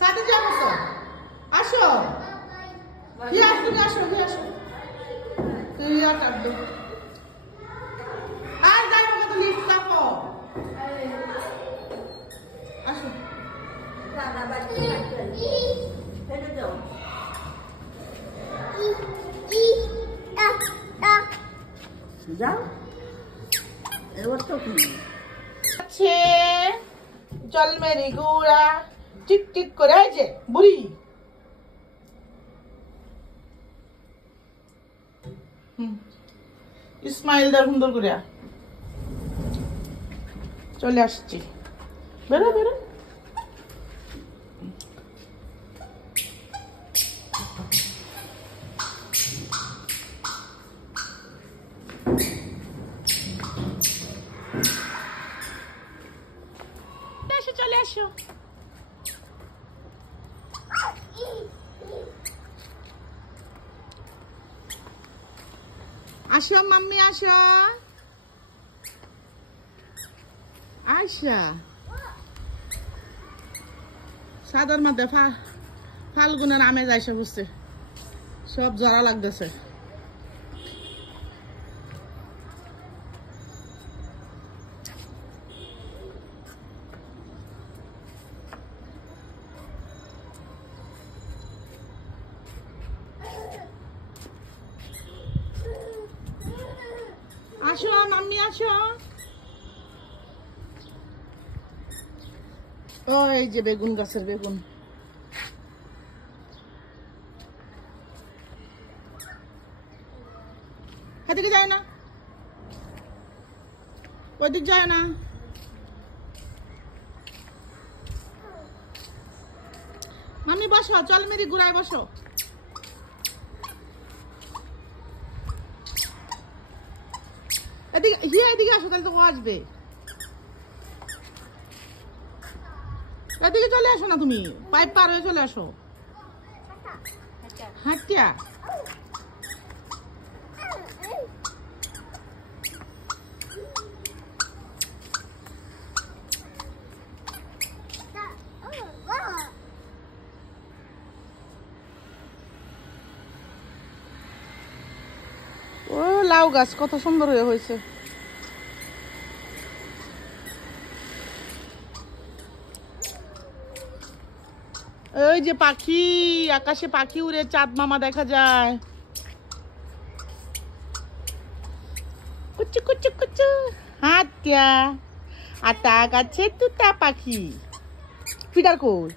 সাথে যাবো তো, আসো দিয়ে আসো, তুমি আসো, দিয়ে আসো, তুই কাটবো আর যাবো কত লিফট চাপো, আসো যাও এবার তো কি জল মেরি গুড়া টিক টিক করে যে বুড়ি ইসমাইল দার সুন্দর করে চলে আসছি, বেরো বেরো চলে আসো, আসো মাম্মি আসো, আয়শা সাদার মধ্যে ফাল্গুনের আমেজ আইসা বুঝছে, সব জড়া লাগতেছে। আসো মাম্মি আসো, ওই যে বেগুন গাছের বেগুন, এদিকে যায় না, ওইদিক যায় না, মাম্মি বসো, চল মেরি গুড়ায় বসো, এদিকে এদিকে আসো, তাহলে তো ও আসবে, এদিকে চলে আসো না, তুমি পাইপ পার হয়ে চলে আসো, হাঁটিয়া ও লাউ গাছ কত সুন্দর হয়েছে, ওই যে পাখি, আকাশে পাখি উড়ে চাঁদ মামা দেখা যায়, কুচু কুচু কুচু হাতিয়া আতা গাছে তুতা পাখি, ফিডার কই